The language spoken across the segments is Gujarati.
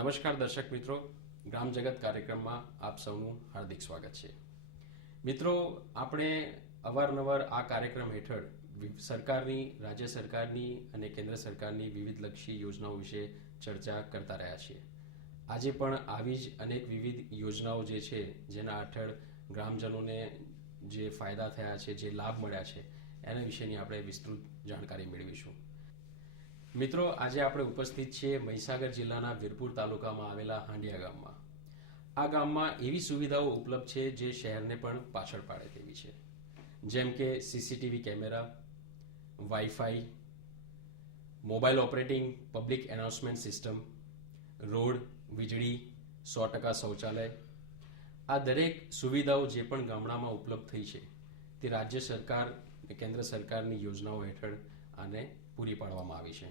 નમસ્કાર દર્શક મિત્રો, ગ્રામ જગત કાર્યક્રમમાં આપ સૌનું હાર્દિક સ્વાગત છે. મિત્રો, આપણે અવારનવાર આ કાર્યક્રમ હેઠળ સરકારની, રાજ્ય સરકારની અને કેન્દ્ર સરકારની વિવિધલક્ષી યોજનાઓ વિશે ચર્ચા કરતા રહ્યા છીએ. આજે પણ આવી જ અનેક વિવિધ યોજનાઓ જે છે જેના હેઠળ ગ્રામજનોને જે ફાયદા થયા છે, જે લાભ મળ્યા છે, એના વિશેની આપણે વિસ્તૃત જાણકારી મેળવીશું. મિત્રો, આજે આપણે ઉપસ્થિત છીએ મહીસાગર જિલ્લાના વીરપુર તાલુકામાં આવેલા હાંડિયા ગામમાં. આ ગામમાં એવી સુવિધાઓ ઉપલબ્ધ છે જે શહેરને પણ પાછળ પાડે તેવી છે, જેમ કે CCTV camera, wifi, mobile operating public announcement system, road, વીજળી, 100% શૌચાલય. આ દરેક સુવિધાઓ જે પણ ગામડામાં ઉપલબ્ધ થઈ છે તે રાજ્ય સરકાર અને કેન્દ્ર સરકારની યોજનાઓ હેઠળ આને પૂરી પાડવામાં આવી છે.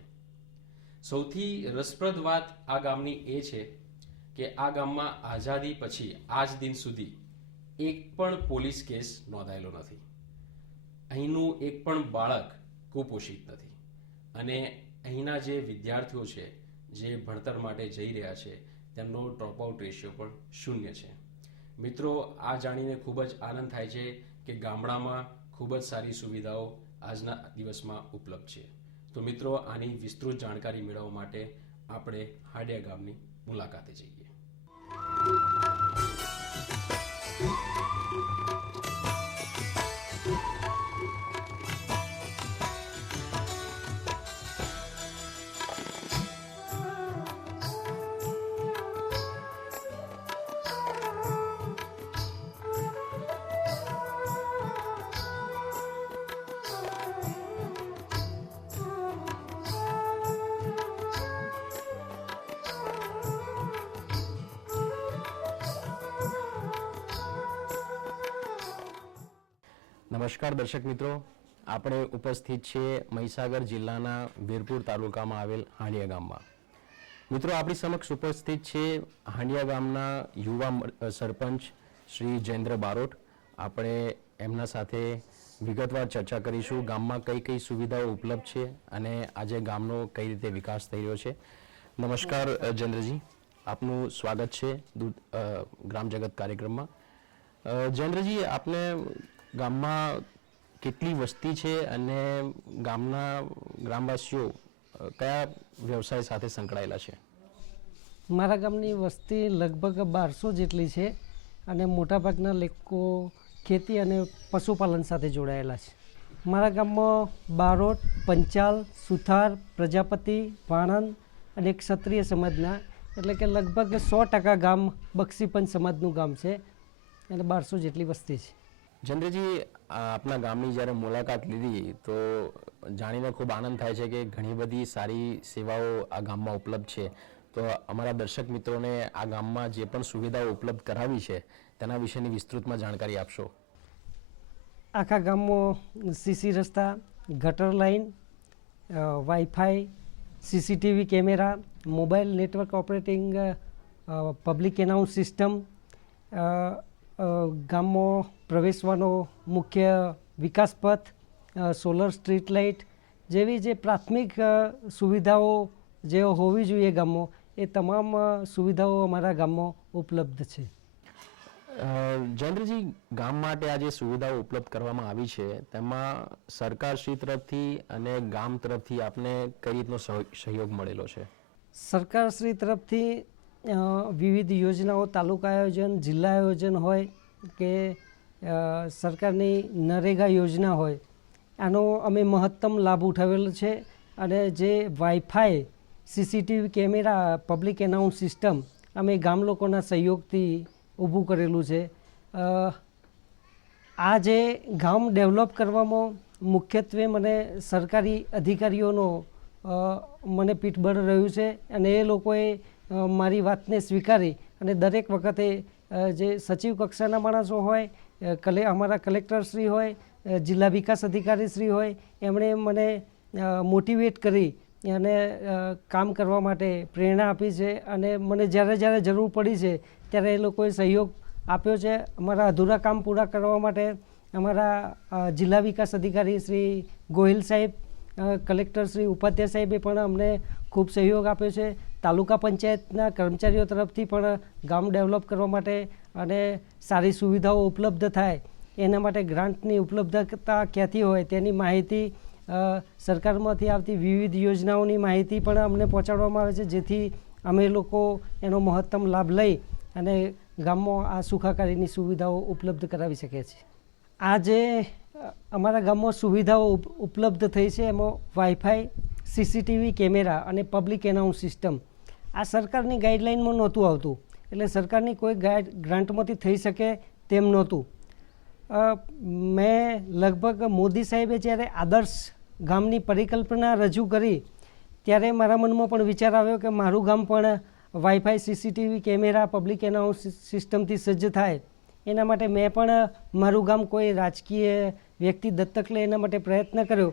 સૌથી રસપ્રદ વાત આ ગામની એ છે કે આ ગામમાં આઝાદી પછી આજ દિન સુધી એક પણ પોલીસ કેસ નોંધાયેલો નથી. અહીંનું એક પણ બાળક કુપોષિત નથી અને અહીંના જે વિદ્યાર્થીઓ છે જે ભણતર માટે જઈ રહ્યા છે તેમનો ડ્રોપઆઉટ રેશિયો પણ 0 છે. મિત્રો, આ જાણીને ખૂબ જ આનંદ થાય છે કે ગામડામાં ખૂબ જ સારી સુવિધાઓ આજના દિવસમાં ઉપલબ્ધ છે. તો મિત્રો, આની વિસ્તૃત જાણકારી મેળવવા માટે આપણે હાંડિયા ગામની મુલાકાતે જઈએ. નમસ્કાર દર્શક મિત્રો, આપણે ઉપસ્થિત છીએ મહીસાગર જિલ્લાના વીરપુર તાલુકામાં આવેલ હાંડિયા ગામમાં. મિત્રો, આપણી સમક્ષ ઉપસ્થિત છે હાંડિયા ગામના યુવા સરપંચ શ્રી જયેન્દ્ર બારોટ. આપણે એમના સાથે વિગતવાર ચર્ચા કરીશું ગામમાં કઈ કઈ સુવિધાઓ ઉપલબ્ધ છે અને આજે ગામનો કઈ રીતે વિકાસ થઈ રહ્યો છે. નમસ્કાર જયેન્દ્રજી, આપનું સ્વાગત છે ગ્રામ જગત કાર્યક્રમમાં. જયેન્દ્રજી, આપને ગામમાં કેટલી વસ્તી છે અને ગામના ગ્રામવાસીઓ કયા વ્યવસાય સાથે સંકળાયેલા છે? મારા ગામની વસ્તી લગભગ 1200 જેટલી છે અને મોટાભાગના લોકો ખેતી અને પશુપાલન સાથે જોડાયેલા છે. મારા ગામમાં બારોટ, પંચાલ, સુથાર, પ્રજાપતિ, વાણંદ અને એક ક્ષત્રિય સમાજના, એટલે કે લગભગ 100% ગામ બક્ષીપંચ સમાજનું ગામ છે અને 1200 જેટલી વસ્તી છે. જયેન્દ્રજી, આપના ગામની જ્યારે મુલાકાત લીધી તો જાણીને ખૂબ આનંદ થાય છે કે ઘણી બધી સારી સેવાઓ આ ગામમાં ઉપલબ્ધ છે. તો અમારા દર્શક મિત્રોને આ ગામમાં જે પણ સુવિધાઓ ઉપલબ્ધ કરાવી છે તેના વિશેની વિસ્તૃતમાં જાણકારી આપશો. આખા ગામમાં સીસી રસ્તા, ગટર line, wifi, CCTV camera, mobile network operating, public announce system, ગામમાં પ્રવેશવાનો મુખ્ય વિકાસ પથ, સોલર સ્ટ્રીટ લાઇટ જેવી જે પ્રાથમિક સુવિધાઓ જે હોવી જોઈએ ગામમાં, એ તમામ સુવિધાઓ અમારા ગામમાં ઉપલબ્ધ છે. જયેન્દ્રજી, ગામ માટે આ જે સુવિધાઓ ઉપલબ્ધ કરવામાં આવી છે તેમાં સરકારશ્રી તરફથી અને ગામ તરફથી આપને કઈ રીતનો સહયોગ મળેલો છે? સરકારશ્રી તરફથી વિવિધ યોજનાઓ, તાલુકા આયોજન, જિલ્લા આયોજન હોય કે સરકારની નરેગા યોજના હોય, આનો અમે મહત્તમ લાભ ઉઠાવેલો છે. અને જે wifi, CCTV camera, public announce system અમે ગામ લોકોના સહયોગથી ઊભું કરેલું છે. આ જે ગામ ડેવલપ કરવામાં મુખ્યત્વે મને સરકારી અધિકારીઓનો મને પીઠબળ રહ્યું છે અને એ લોકોએ મારી વાતને સ્વીકારી અને દરેક વખતે જે સચિવ કક્ષાના માણસો હોય, અમારા કલેક્ટરશ્રી હોય, જિલ્લા વિકાસ અધિકારીશ્રી હોય, એમણે મને મોટિવેટ કરી અને કામ કરવા માટે પ્રેરણા આપી છે અને મને જ્યારે જ્યારે જરૂર પડી છે ત્યારે એ લોકોએ સહયોગ આપ્યો છે. અમારા અધૂરા કામ પૂરા કરવા માટે અમારા જિલ્લા વિકાસ અધિકારી શ્રી ગોહિલ સાહેબ, કલેક્ટર શ્રી ઉપાધ્યાય સાહેબે પણ અમને ખૂબ સહયોગ આપ્યો છે. તાલુકા પંચાયતના કર્મચારીઓ તરફથી પણ ગામ ડેવલપ કરવા માટે અને સારી સુવિધાઓ ઉપલબ્ધ થાય એના માટે ગ્રાન્ટની ઉપલબ્ધતા ક્યાંથી હોય તેની માહિતી, સરકારમાંથી આવતી વિવિધ યોજનાઓની માહિતી પણ અમને પહોંચાડવામાં આવે છે, જેથી અમે લોકો એનો મહત્તમ લાભ લઈ અને ગામમાં આ સુખાકારીની સુવિધાઓ ઉપલબ્ધ કરાવી શકીએ છીએ. આ જે અમારા ગામમાં સુવિધાઓ ઉપલબ્ધ થઈ છે એમાં વાઈફાઈ, સીસીટીવી કેમેરા અને પબ્લિક એનાઉન્સ સિસ્ટમ આ સરકારની ગાઈડલાઇનમાં નહોતું આવતું, એટલે સરકારની કોઈ ગ્રાન્ટમાંથી થઈ શકે તેમ નહોતું. મેં લગભગ મોદી સાહેબે જ્યારે આદર્શ ગામની પરિકલ્પના રજૂ કરી ત્યારે મારા મનમાં પણ વિચાર આવ્યો કે મારું ગામ પણ wifi, CCTV camera, public announce સિસ્ટમથી સજ્જ થાય. એના માટે મેં પણ મારું ગામ કોઈ રાજકીય વ્યક્તિ દત્તક લે એના માટે પ્રયત્ન કર્યો,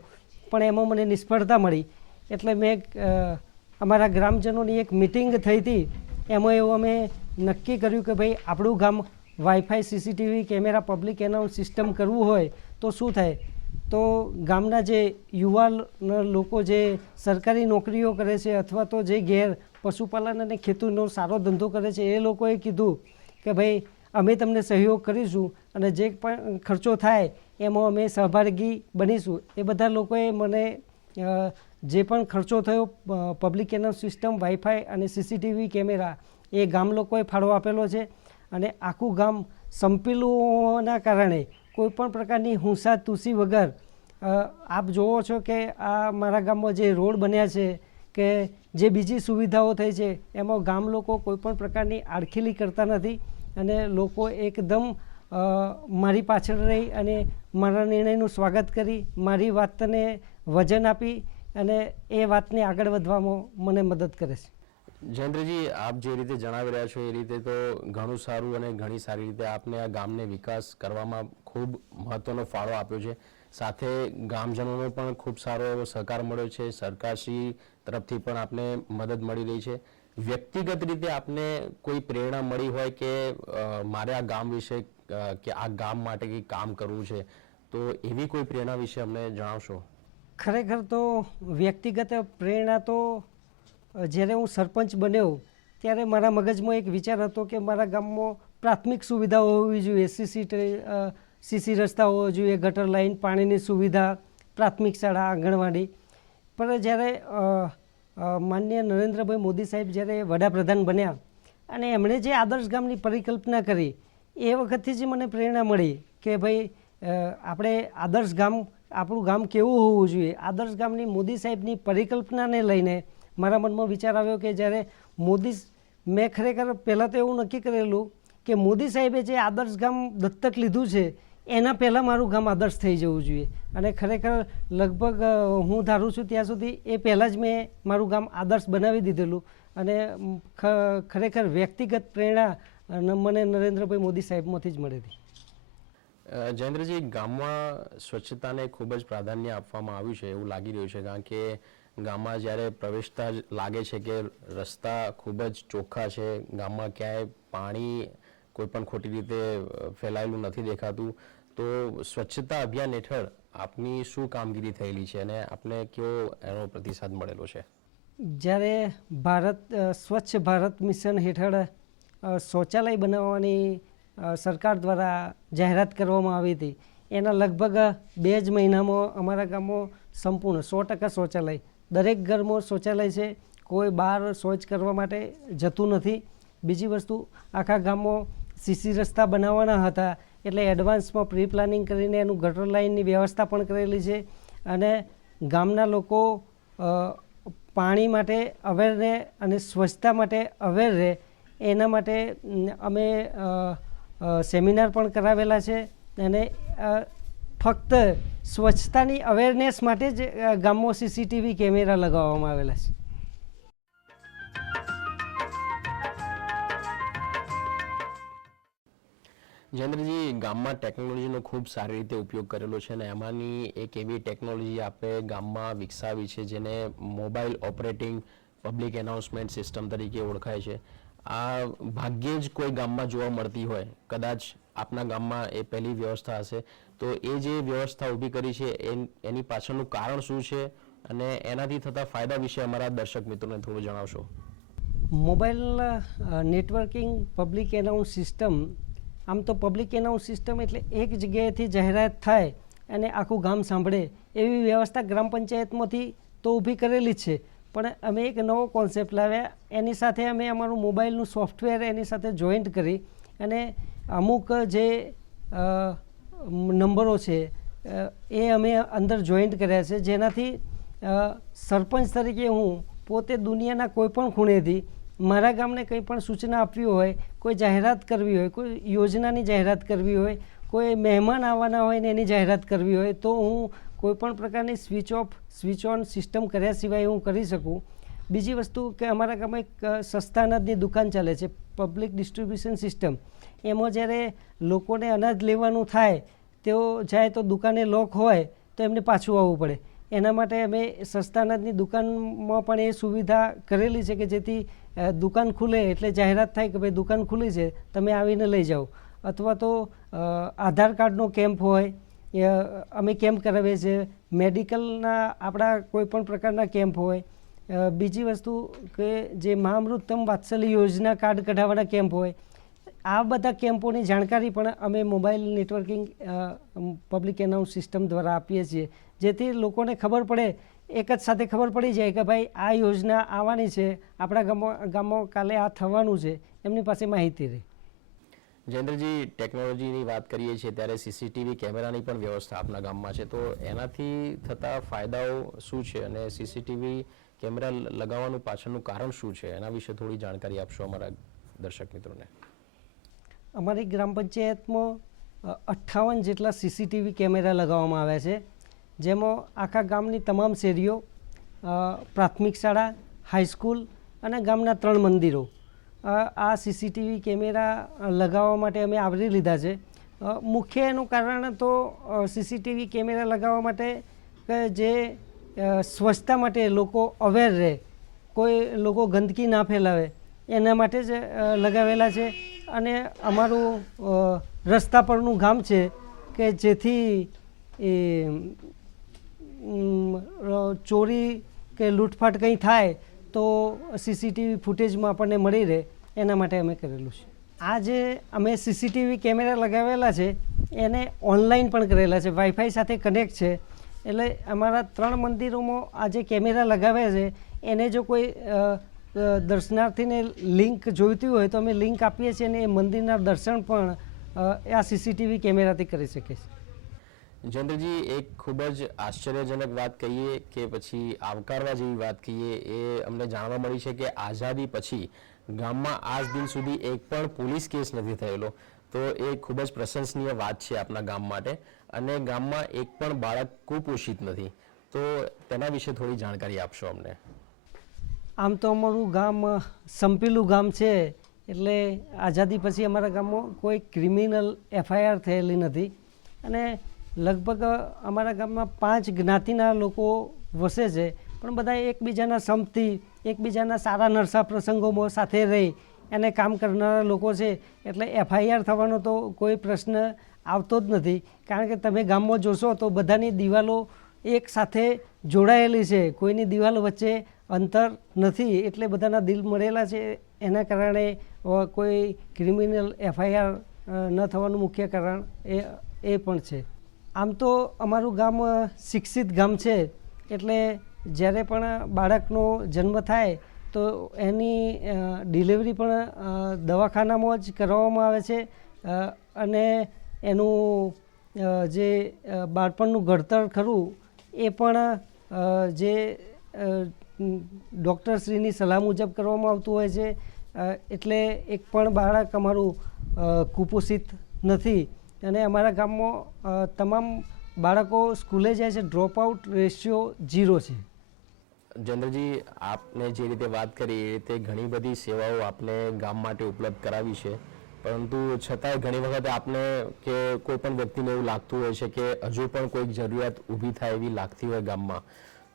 પણ એમાં મને નિષ્ફળતા મળી. એટલે મેં અમારા ગ્રામજનોની એક મિટિંગ થઈ હતી, એમાં એવું અમે નક્કી કર્યું કે ભાઈ આપણું ગામ wifi, CCTV camera, public announce system કરવું હોય તો શું થાય. તો ગામના જે યુવા લોકો જે સરકારી નોકરીઓ કરે છે અથવા તો જે ઘેર પશુપાલન અને ખેતીનો સારો ધંધો કરે છે એ લોકોએ કીધું કે ભાઈ અમે તમને સહયોગ કરીશું અને જે પણ ખર્ચો થાય એમાં અમે સહભાગી બનીશું. એ બધા લોકોએ મને જે પણ ખર્ચો થયો પબ્લિક એનાઉન્સ સિસ્ટમ, વાઈફાઈ અને સીસીટીવી કેમેરા એ ગામ લોકોએ ફાળો આપેલો છે. અને આખું ગામ સંપેલું હોવાના કારણે કોઈપણ પ્રકારની હુંસા તુસી વગર આપ જુઓ છો કે આ મારા ગામમાં જે રોડ બન્યા છે કે જે બીજી સુવિધાઓ થઈ છે એમાં ગામ લોકો કોઈપણ પ્રકારની આડખીલી કરતા નથી અને લોકો એકદમ મારી પાછળ રહી અને મારા નિર્ણયનું સ્વાગત કરી મારી વાતને વજન આપી અને એ વાતને આગળ વધવામાં મને મદદ કરે છે. જયેન્દ્રજી, આપ જે રીતે જણાવી રહ્યા છો એ રીતે તો ઘણું સારું અને ઘણી સારી રીતે આપને આ ગામને વિકાસ કરવામાં ખૂબ મહત્વનો ફાળો આપ્યો છે. સાથે ગામજનોનો પણ ખૂબ સારો એવો સહકાર મળ્યો છે. સરકારશ્રી તરફથી પણ આપને મદદ મળી રહી છે. વ્યક્તિગત રીતે આપને કોઈ પ્રેરણા મળી હોય કે મારે આ ગામ વિશે કે આ ગામ માટે કંઈક કામ કરવું છે, તો એવી કોઈ પ્રેરણા વિશે અમને જણાવશો? ખરેખર તો વ્યક્તિગત પ્રેરણા તો જ્યારે હું સરપંચ બન્યો ત્યારે મારા મગજમાં એક વિચાર હતો કે મારા ગામમાં પ્રાથમિક સુવિધાઓ હોવી જોઈએ. સીસી રસ્તા હોવા જોઈએ, ગટર લાઈન, પાણીની સુવિધા, પ્રાથમિક શાળા, આંગણવાડી. પણ જ્યારે માનનીય નરેન્દ્રભાઈ મોદી સાહેબ જ્યારે વડાપ્રધાન બન્યા અને એમણે જે આદર્શ ગામની પરિકલ્પના કરી એ વખતથી જ મને પ્રેરણા મળી કે ભાઈ આપણે આદર્શ ગામ, આપણું ગામ કેવું હોવું જોઈએ. આદર્શ ગામની મોદી સાહેબની પરિકલ્પનાને લઈને મારા મનમાં વિચાર આવ્યો કે જ્યારે મેં ખરેખર પહેલાં તો એવું નક્કી કરેલું કે મોદી સાહેબે જે આદર્શ ગામ દત્તક લીધું છે એના પહેલાં મારું ગામ આદર્શ થઈ જવું જોઈએ. અને ખરેખર લગભગ હું ધારું છું ત્યાં સુધી એ પહેલાં જ મેં મારું ગામ આદર્શ બનાવી દીધેલું. અને ખરેખર વ્યક્તિગત પ્રેરણા મને નરેન્દ્રભાઈ મોદી સાહેબમાંથી જ મળેલી. જયેન્દ્રજી, ગામમાં સ્વચ્છતાને ખૂબ જ પ્રાધાન્ય આપવામાં આવ્યું છે એવું લાગી રહ્યું છે, કારણ કે ગામમાં જ્યારે પ્રવેશતા જ લાગે છે કે રસ્તા ખૂબ જ ચોખ્ખા છે, ગામમાં ક્યાંય પાણી કોઈ પણ ખોટી રીતે ફેલાયેલું નથી દેખાતું. તો સ્વચ્છતા અભિયાન હેઠળ આપની શું કામગીરી થયેલી છે અને આપને કેવો એનો પ્રતિસાદ મળેલો છે? જ્યારે સ્વચ્છ ભારત મિશન હેઠળ શૌચાલય બનાવવાની સરકાર દ્વારા જાહેરાત કરવામાં આવી હતી, એના લગભગ 2 જ મહિનામાં અમારા ગામમાં સંપૂર્ણ 100% શૌચાલય, દરેક ઘરમાં શૌચાલય છે, કોઈ બહાર શૌચ કરવા માટે જતું નથી. બીજી વસ્તુ, આખા ગામમાં સીસી રસ્તા બનાવવાના હતા એટલે એડવાન્સમાં પ્રી પ્લાનિંગ કરીને એનું ગટર લાઇનની વ્યવસ્થા પણ કરેલી છે. અને ગામના લોકો પાણી માટે અવેર રહે અને સ્વચ્છતા માટે અવેર રહે એના માટે અમે સેમિનાર પણ કરાવેલા છે. અને ફક્ત સ્વચ્છતાની અવેરનેસ માટે જ ગામમાં સીસીટીવી કેમેરા લગાવવામાં આવેલા છે. જયેન્દ્રજી, ગામમાં ટેકનોલોજીનો ખૂબ સારી રીતે ઉપયોગ કરેલો છે અને એમાંની એક એવી ટેકનોલોજી આપણે ગામમાં વિકસાવી છે જેને mobile operating public announcement system તરીકે ઓળખાય છે. આ ભાગ્યે જ કોઈ ગામમાં જોવા મળતી હોય, કદાચ આપના ગામમાં એ પહેલી વ્યવસ્થા હશે. તો એ જે વ્યવસ્થા ઊભી કરી છે એની પાછળનું કારણ શું છે અને એનાથી થતા ફાયદા વિશે અમારા દર્શક મિત્રોને થોડું જણાવશો. Mobile networking public announce system, આમ તો પબ્લિક એનાઉન્સ સિસ્ટમ એટલે એક જગ્યાએથી જાહેરાત થાય અને આખું ગામ સાંભળે એવી વ્યવસ્થા ગ્રામ પંચાયતમાંથી તો ઊભી કરેલી જ છે. પણ અમે એક નવો કોન્સેપ્ટ લાવ્યા, એની સાથે અમે અમારું મોબાઈલનું સોફ્ટવેર એની સાથે જોઈન્ટ કરી અને અમુક જે નંબરો છે એ અમે અંદર જોઈન્ટ કર્યા છે, જેનાથી સરપંચ તરીકે હું પોતે દુનિયાના કોઈ પણ ખૂણેથી મારા ગામને કંઈ પણ સૂચના આપવી હોય, કોઈ જાહેરાત કરવી હોય, કોઈ યોજનાની જાહેરાત કરવી હોય, કોઈ મહેમાન આવવાના હોય ને એની જાહેરાત કરવી હોય, તો હું કોઈપણ પ્રકારની switch off switch on system કર્યા સિવાય હું કરી શકું. બીજી વસ્તુ કે અમારા ગામમાં એક સસ્તા અનાજની દુકાન ચાલે છે, પબ્લિક ડિસ્ટ્રીબ્યુશન સિસ્ટમ. એમાં જ્યારે લોકોને અનાજ લેવાનું થાય તેઓ જાય તો દુકાને લોક હોય તો એમને પાછું આવવું પડે. એના માટે અમે સસ્તા અનાજની દુકાનમાં પણ એ સુવિધા કરેલી છે કે જેથી દુકાન ખુલે એટલે જાહેરાત થાય કે ભાઈ દુકાન ખુલી છે, તમે આવીને લઈ જાઓ. અથવા તો આધાર કાર્ડનો કેમ્પ હોય, અમે કેમ્પ કરાવીએ છીએ. મેડિકલના આપણા કોઈપણ પ્રકારના કેમ્પ હોય. બીજી વસ્તુ કે જે મહામૃતમ વાત્સલ્ય યોજના કાર્ડ કઢાવવાના કેમ્પ હોય. આ બધા કેમ્પોની જાણકારી પણ અમે mobile networking public announce system દ્વારા આપીએ છીએ, જેથી લોકોને ખબર પડે, એક જ સાથે ખબર પડી જાય કે ભાઈ આ યોજના આવવાની છે, આપણા ગામમાં કાલે આ થવાનું છે, એમની પાસે માહિતી રહે. જયેન્દ્રજી, ટેકનોલોજીની વાત કરીએ છીએ ત્યારે સીસીટીવી કેમેરાની પણ વ્યવસ્થા આપના ગામમાં છે, તો એનાથી થતા ફાયદાઓ શું છે અને સીસીટીવી કેમેરા લગાવવાનું પાછળનું કારણ શું છે, એના વિશે થોડી જાણકારી આપશો અમારા દર્શક મિત્રોને. અમારી ગ્રામ પંચાયતમાં 58 જેટલા સીસીટીવી કેમેરા લગાવવામાં આવ્યા છે, જેમાં આખા ગામની તમામ શેરીઓ, પ્રાથમિક શાળા, હાઈસ્કૂલ અને ગામના 3 મંદિરો આ સીસીટીવી કેમેરા લગાવવા માટે અમે આવરી લીધા છે. મુખ્ય એનું કારણ તો સીસીટીવી કેમેરા લગાવવા માટે કે જે સ્વચ્છતા માટે લોકો અવેર રહે, કોઈ લોકો ગંદકી ના ફેલાવે એના માટે જ લગાવેલા છે. અને અમારું રસ્તા પરનું ગામ છે કે જેથી ચોરી કે લૂંટફાટ કંઈ થાય તો સીસીટીવી ફૂટેજમાં આપણને મળી રહે, એના માટે અમે કરેલું છે. આ જે અમે સીસીટીવી કેમેરા લગાવેલા છે એને ઓનલાઈન પણ કરેલા છે, વાઈફાઈ સાથે કનેક્ટ છે. એટલે અમારા 3 મંદિરોમાં આ જે કેમેરા લગાવ્યા છે એને જો કોઈ દર્શનાર્થીને લિંક જોઈતી હોય તો અમે લિંક આપીએ છીએ અને એ મંદિરના દર્શન પણ આ સીસીટીવી કેમેરાથી કરી શકે છે. જયેન્દ્રજી, એક ખૂબ જ આશ્ચર્યજનક વાત કહીએ કે પછી આવકારવા જેવી વાત કહીએ, એ અમને જાણવા મળી છે કે આઝાદી પછી ગામમાં આજ દિન સુધી એક પણ પોલીસ કેસ નથી થયેલો, તો એ ખૂબ જ પ્રશંસનીય વાત છે આપણા ગામ માટે. અને ગામમાં એક પણ બાળક કુપોષિત નથી, તો તેના વિશે થોડી જાણકારી આપશો અમને. આમ તો અમારું ગામ સંપેલું ગામ છે, એટલે આઝાદી પછી અમારા ગામમાં કોઈ ક્રિમિનલ એફઆઈઆર થયેલી નથી. અને લગભગ અમારા ગામમાં 5 જ્ઞાતિના લોકો વસે છે, પણ બધા એકબીજાના સંપથી, એકબીજાના સારા નરસા પ્રસંગોમાં સાથે રહી અને કામ કરનારા લોકો છે. એટલે એફઆઈઆર થવાનો તો કોઈ પ્રશ્ન આવતો જ નથી, કારણ કે તમે ગામમાં જોશો તો બધાની દિવાલો એક સાથે જોડાયેલી છે, કોઈની દિવાલો વચ્ચે અંતર નથી. એટલે બધાના દિલ મળેલા છે, એના કારણે કોઈ ક્રિમિનલ એફઆઈઆર ન થવાનું મુખ્ય કારણ એ પણ છે. આમ તો અમારું ગામ શિક્ષિત ગામ છે, એટલે જ્યારે પણ બાળકનો જન્મ થાય તો એની ડિલિવરી પણ દવાખાનામાં જ કરવામાં આવે છે. અને એનું જે બાળપણનું ઘડતર ખરું એ પણ જે ડૉક્ટરશ્રીની સલાહ મુજબ કરવામાં આવતું હોય છે. એટલે એક પણ બાળક અમારું કુપોષિત નથી. અને અમારા ગામમાં તમામ બાળકો સ્કૂલે જાય છે, ડ્રોપ આઉટ રેશિયો 0 છે. જયેન્દ્રજી, આપને જે રીતે વાત કરી એ રીતે ઘણી બધી સેવાઓ આપને ગામ માટે ઉપલબ્ધ કરાવી છે, પરંતુ છતાંય ઘણી વખત આપને કે કોઈ પણ વ્યક્તિને એવું લાગતું હોય છે કે હજુ પણ કોઈક જરૂરિયાત ઊભી થાય એવી લાગતી હોય ગામમાં,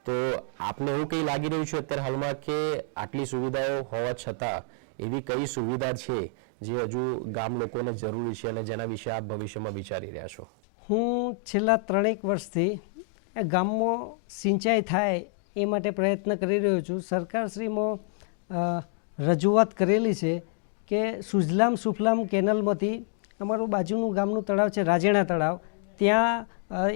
તો આપને એવું કંઈ લાગી રહ્યું છે અત્યારે હાલમાં કે આટલી સુવિધાઓ હોવા છતાં એવી કઈ સુવિધા છે જે હજુ ગામ લોકોને જરૂરી છે અને જેના વિશે આપ ભવિષ્યમાં વિચારી રહ્યા છો? હું છેલ્લા 3 વર્ષથી ગામમાં સિંચાઈ થાય એ માટે પ્રયત્ન કરી રહ્યો છું. સરકારશ્રીમાં રજૂઆત કરેલી છે કે સુજલામ સુફલામ કેનલમાંથી અમારું બાજુનું ગામનું તળાવ છે રાજેણા તળાવ, ત્યાં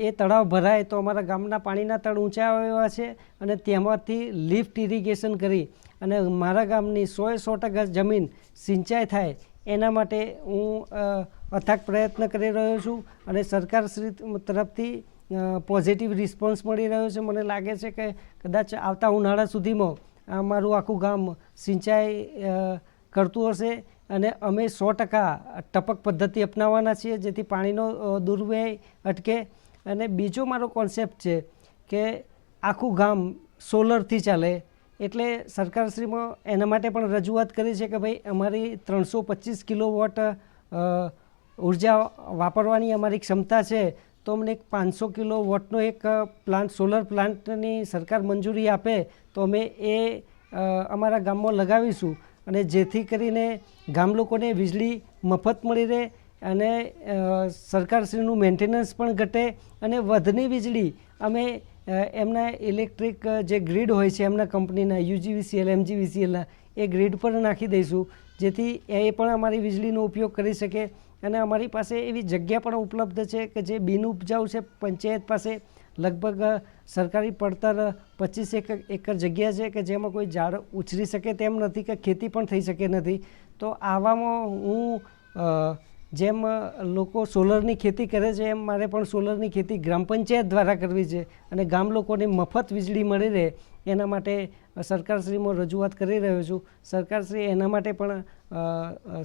એ તળાવ ભરાય તો અમારા ગામના પાણીના તળ ઊંચા આવ્યા છે અને તેમાંથી લિફ્ટ ઇરિગેશન કરી અને મારા ગામની 100% જમીન સિંચાઈ થાય એના માટે હું અથાગ પ્રયત્ન કરી રહ્યો છું અને સરકારશ્રી તરફથી પોઝિટિવ રિસ્પોન્સ મળી રહ્યો છે. મને લાગે છે કે કદાચ આવતા ઉનાળા સુધીમાં અમારું આખું ગામ સિંચાઈ કરતું હશે અને અમે 100% ટપક પદ્ધતિ અપનાવવાના છીએ જેથી પાણીનો દુર્વ્યય અટકે. અને બીજો મારો કોન્સેપ્ટ છે કે આખું ગામ સોલરથી ચાલે, એટલે સરકારશ્રીમાં એના માટે પણ રજૂઆત કરી છે કે ભાઈ અમારી 325 કિલોવોટ ઉર્જા વાપરવાની અમારી ક્ષમતા છે, તો અમને એક 500 કિલોવોટનો એક પ્લાન્ટ, સોલર પ્લાન્ટની સરકાર મંજૂરી આપે તો અમે એ અમારા ગામમાં લગાવીશું અને જેથી કરીને ગામ લોકોને વીજળી મફત મળી રહે અને સરકારશ્રીનું મેન્ટેનન્સ પણ ઘટે અને વધની વીજળી અમે એમના ઇલેક્ટ્રિક જે ગ્રીડ હોય છે એમના કંપનીના UGVCL, MGVCLના એ ગ્રીડ પર નાખી દઈશું જેથી એ પણ અમારી વીજળીનો ઉપયોગ કરી શકે. અને અમારી પાસે એવી જગ્યા પણ ઉપલબ્ધ છે કે જે બિન ઉપજાઉ છે. પંચાયત પાસે લગભગ સરકારી પડતર 25 એકર જગ્યા છે કે જેમાં કોઈ ઝાડ ઉછરી શકે તેમ નથી કે ખેતી પણ થઈ શકે નથી. તો આવામાં હું જેમ લોકો સોલરની ખેતી કરે છે એમ મારે પણ સોલરની ખેતી ગ્રામ પંચાયત દ્વારા કરવી છે અને ગામ લોકોને મફત વીજળી મળી રહે એના માટે સરકારશ્રીમાં રજૂઆત કરી રહ્યો છું. સરકારશ્રી એના માટે પણ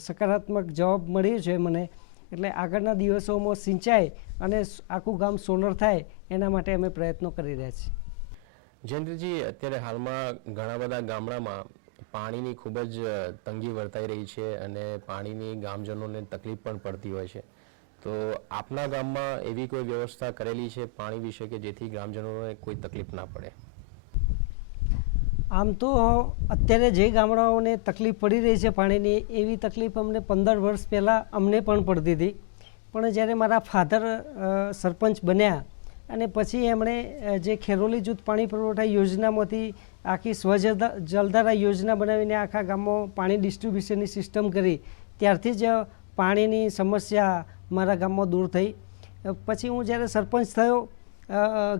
સકારાત્મક જવાબ મળ્યો છે મને. એટલે આગળના દિવસોમાં સિંચાઈ અને આખું ગામ સોલર થાય એના માટે અમે પ્રયત્નો કરી રહ્યા છીએ. જયેન્દ્રજી, અત્યારે હાલમાં ઘણા બધા ગામડામાં પાણીની ખૂબ જ તંગી વર્તાઈ રહી છે અને પાણીની ગામજનોને તકલીફ પણ પડતી હોય છે, તો આપના ગામમાં એવી કોઈ વ્યવસ્થા કરેલી છે પાણી વિશે કે જેથી ગ્રામજનોને કોઈ તકલીફ ના પડે? આમ તો અત્યારે જે ગામડાઓને તકલીફ પડી રહી છે પાણીની, એવી તકલીફ અમને 15 વર્ષ પહેલાં અમને પણ પડતી હતી. પણ જ્યારે મારા ફાધર સરપંચ બન્યા અને પછી એમણે જે ખેરોલી જૂથ પાણી પુરવઠા યોજનામાંથી આખી જલધારા યોજના બનાવીને આખા ગામમાં પાણી ડિસ્ટ્રીબ્યુશનની સિસ્ટમ કરી, ત્યારથી જ પાણીની સમસ્યા મારા ગામમાં દૂર થઈ. પછી હું જ્યારે સરપંચ થયો,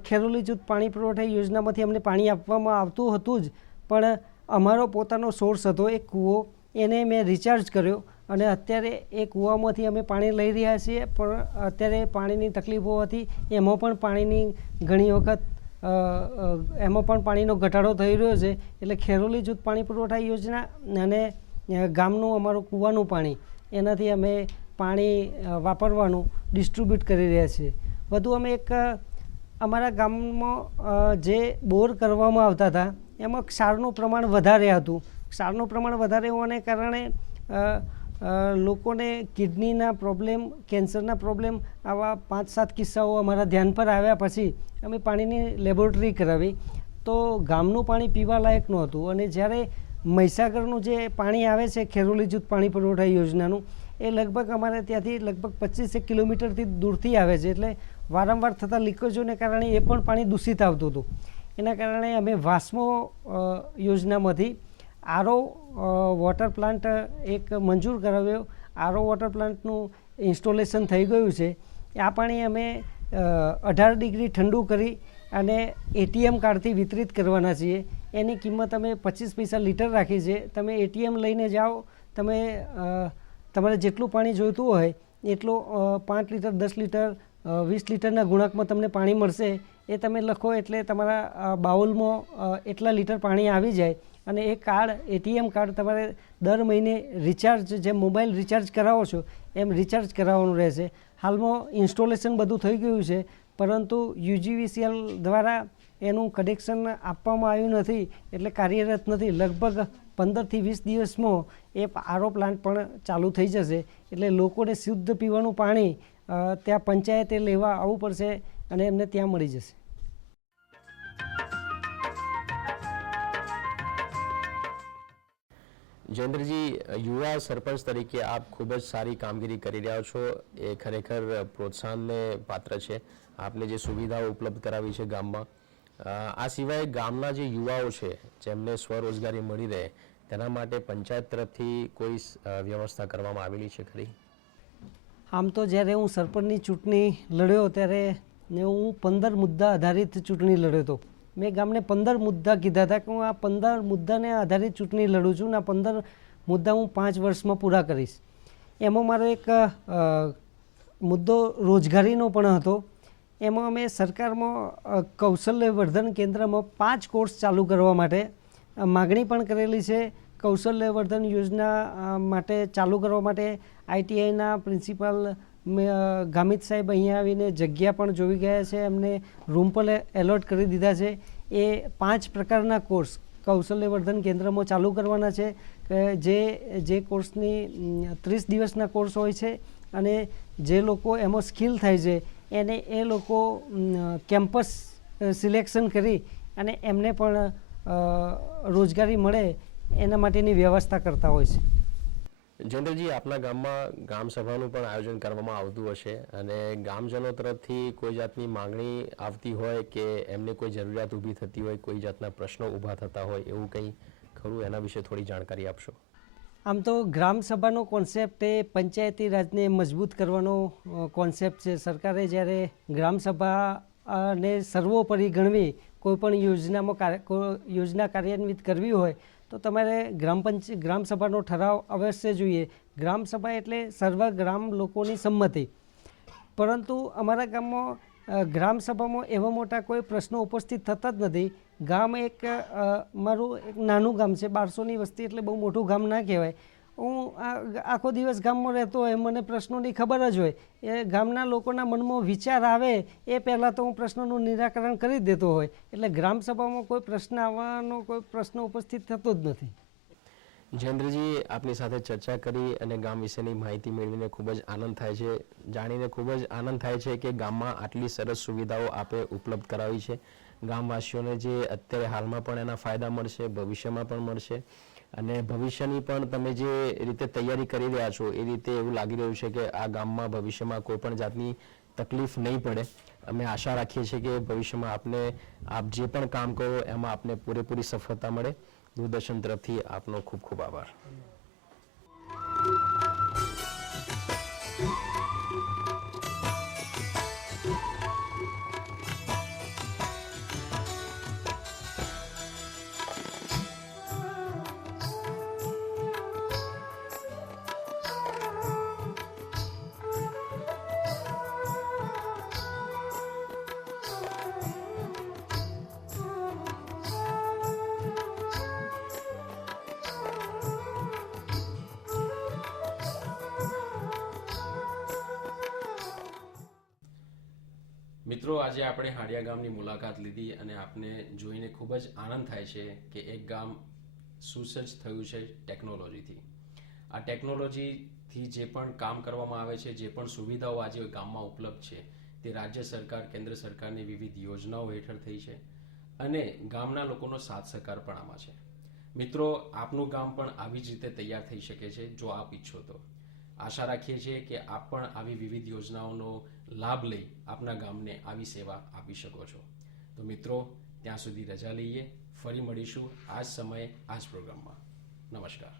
ખેરોલી જૂથ પાણી પુરવઠા યોજનામાંથી અમને પાણી આપવામાં આવતું હતું જ, પણ અમારો પોતાનો સોર્સ હતો એક કૂવો, એને મેં રિચાર્જ કર્યો અને અત્યારે એ કૂવામાંથી અમે પાણી લઈ રહ્યા છીએ. પણ અત્યારે પાણીની તકલીફો હતી, એમાં પણ પાણીની ઘણી વખત એમાં પણ પાણીનો ઘટાડો થઈ રહ્યો છે. એટલે ખેરોલી જૂથ પાણી પુરવઠા યોજના અને ગામનું અમારું કૂવાનું પાણી, એનાથી અમે પાણી વાપરવાનું ડિસ્ટ્રીબ્યુટ કરી રહ્યા છીએ. વધુ અમે એક અમારા ગામમાં જે બોર કરવામાં આવતા હતા એમાં ક્ષારનું પ્રમાણ વધારે હતું. ક્ષારનું પ્રમાણ વધારે હોવાને કારણે લોકોને કિડનીના પ્રોબ્લેમ, કેન્સરના પ્રોબ્લેમ, આવા 5-7 કિસ્સાઓ અમારા ધ્યાન પર આવ્યા. પછી અમે પાણીની લેબોરેટરી કરાવી તો ગામનું પાણી પીવા લાયક નહોતું. અને જ્યારે મહીસાગરનું જે પાણી આવે છે ખેરોલી જૂથ પાણી પુરવઠા યોજનાનું, એ લગભગ અમારે ત્યાંથી લગભગ 25 કિલોમીટરથી દૂરથી આવે છે. એટલે વારંવાર થતા લીકેજોને કારણે એ પણ પાણી દૂષિત આવતું હતું. એના કારણે અમે વાસ્મો યોજનામાંથી આરો વોટર પ્લાન્ટ એક મંજૂર કરાવ્યો. આરો વોટર પ્લાન્ટનું ઇન્સ્ટોલેશન થઈ ગયું છે. આ પાણી અમે 18 ડિગ્રી ઠંડુ કરી અને ATM કાર્ડથી વિતરિત કરવાના છીએ. એની કિંમત અમે 25 પૈસા લીટર રાખી છે. તમે ATM લઈને જાઓ, તમે તમારે જેટલું પાણી જોઈતું હોય એટલું 5 લીટર, 10 લીટર, 20 લીટરના ગુણાંકમાં તમને પાણી મળશે. એ તમે લખો એટલે તમારા બાઉલમાં એટલા લીટર પાણી આવી જાય. અને એ કાર્ડ, ATM કાર્ડ તમારે દર મહિને રિચાર્જ, જેમ મોબાઈલ રિચાર્જ કરાવો છો એમ રિચાર્જ કરાવવાનું રહેશે. હાલમાં ઇન્સ્ટોલેશન બધું થઈ ગયું છે, પરંતુ UGVCL દ્વારા એનું કનેક્શન આપવામાં આવ્યું નથી, એટલે કાર્યરત નથી. લગભગ 15 થી 20 દિવસમાં એ આરો પ્લાન્ટ પણ ચાલુ થઈ જશે. એટલે લોકોને શુદ્ધ પીવાનું પાણી ત્યાં પંચાયતે લેવા આવવું પડશે અને એમને ત્યાં મળી જશે. જયેન્દ્રજી, યુવા સરપંચ તરીકે આપ ખૂબ જ સારી કામગીરી કરી રહ્યા છો, એ ખરેખર પ્રોત્સાહનને પાત્ર છે. આપને જે સુવિધાઓ ઉપલબ્ધ કરાવી છે ગામમાં, આ સિવાય ગામના જે યુવાઓ છે જેમને સ્વરોજગારી મળી રહે તેના માટે પંચાયત તરફથી કોઈ વ્યવસ્થા કરવામાં આવેલી છે ખરી? આમ તો જ્યારે હું સરપંચની ચૂંટણી લડ્યો ત્યારે હું 15 મુદ્દા આધારિત ચૂંટણી લડ્યો હતો. મેં ગામને 15 મુદ્દા કીધા હતા કે હું આ 15 મુદ્દાને આધારિત ચૂંટણી લડું છું અને આ 15 મુદ્દા હું 5 વર્ષમાં પૂરા કરીશ. એમાં મારો એક મુદ્દો રોજગારીનો પણ હતો. એમાં અમે સરકારમાં કૌશલ્ય વર્ધન કેન્દ્રમાં 5 કોર્સ ચાલુ કરવા માટે માગણી પણ કરેલી છે. કૌશલ્ય વર્ધન યોજના માટે ચાલુ કરવા માટે ITIના પ્રિન્સિપાલ ગામિત સાહેબ અહીંયા આવીને જગ્યા પણ જોઈ ગયા છે. એમને રૂમ પણ એલોટ કરી દીધા છે. એ 5 પ્રકારના કોર્સ કૌશલ્ય વર્ધન કેન્દ્રમાં ચાલુ કરવાના છે જે કોર્સની 30 દિવસના કોર્સ હોય છે અને જે લોકો એમાં સ્કિલ થાય છે એને એ લોકો કેમ્પસ સિલેક્શન કરી અને એમને પણ રોજગારી મળે એના માટેની વ્યવસ્થા કરતા હોય છે. જયેન્દ્રજી, આપના ગામમાં ગ્રામ સભાનું પણ આયોજન કરવામાં આવતું હશે અને ગામજનો તરફથી કોઈ જાતની માંગણી આવતી હોય કે એમને કોઈ જરૂરિયાત ઊભી થતી હોય, કોઈ જાતના પ્રશ્નો ઊભા થતા હોય એવું કંઈ ખરું? એના વિશે થોડી જાણકારી આપશો. આમ તો ગ્રામ સભાનો કોન્સેપ્ટ એ પંચાયતી રાજને મજબૂત કરવાનો કોન્સેપ્ટ છે. સરકારે જ્યારે ગ્રામ સભાને સર્વોપરી ગણવી કોઈપણ યોજના કાર્યાન્વિત કરવી હોય તો તમારે ગ્રામ સભાનો ઠરાવ અવશ્ય જોઈએ. ગ્રામ સભા એટલે સર્વ ગ્રામ લોકોની સંમતિ. પરંતુ અમારા ગામમાં ગ્રામ સભામાં એવા મોટા કોઈ પ્રશ્નો ઉપસ્થિત થતા જ નથી. ગામ મારું એક નાનું ગામ છે, 1200ની વસ્તી, એટલે બહુ મોટું ગામ ના કહેવાય. હું આખો દિવસ ગામમાં રહેતો હોય, મને પ્રશ્નોની ખબર જ હોય. એ ગામના લોકોના મનમાં વિચાર આવે એ પહેલાં તો હું પ્રશ્નોનું નિરાકરણ કરી દેતો હોય. એટલે ગ્રામ સભામાં કોઈ પ્રશ્ન આવવાનો કોઈ પ્રશ્ન ઉપસ્થિત થતો જ નથી. જયેન્દ્રજી, આપની સાથે ચર્ચા કરી અને ગામ વિશેની માહિતી મેળવીને ખૂબ જ આનંદ થાય છે. જાણીને ખૂબ જ આનંદ થાય છે કે ગામમાં આટલી સરસ સુવિધાઓ આપે ઉપલબ્ધ કરાવી છે. ગામવાસીઓને જે અત્યારે હાલમાં પણ એના ફાયદા મળશે, ભવિષ્યમાં પણ મળશે અને ભવિષ્યની પણ તમે જે રીતે તૈયારી કરી રહ્યા છો એ રીતે એવું લાગી રહ્યું છે કે આ ગામમાં ભવિષ્યમાં કોઈ પણ જાતની તકલીફ નહીં પડે. અમે આશા રાખીએ છીએ કે ભવિષ્યમાં આપ જે પણ કામ કરો એમાં આપને પૂરેપૂરી સફળતા મળે. દૂરદર્શન તરફથી આપનો ખૂબ ખૂબ આભાર. મિત્રો, આજે આપણે હાડિયા ગામની મુલાકાત લીધી અને આપને જોઈને ખૂબ જ આનંદ થાય છે કે એક ગામ સુસજ્જ થયું છે ટેકનોલોજીથી. આ ટેકનોલોજીથી જે પણ કામ કરવામાં આવે છે, જે પણ સુવિધાઓ આજે ગામમાં ઉપલબ્ધ છે તે રાજ્ય સરકાર, કેન્દ્ર સરકારની વિવિધ યોજનાઓ હેઠળ થઈ છે અને ગામના લોકોનો સાથ સહકાર પણ આમાં છે. મિત્રો, આપનું ગામ પણ આવી જ રીતે તૈયાર થઈ શકે છે જો આપ ઈચ્છો તો. આશા રાખીએ છીએ કે આપ પણ આવી વિવિધ યોજનાઓનો લાભ લઈ આપના ગામને આવી સેવા આપી શકો છો. તો મિત્રો, ત્યાં સુધી રજા લઈએ. ફરી મળીશું આ જ સમયે આ જ પ્રોગ્રામમાં. નમસ્કાર.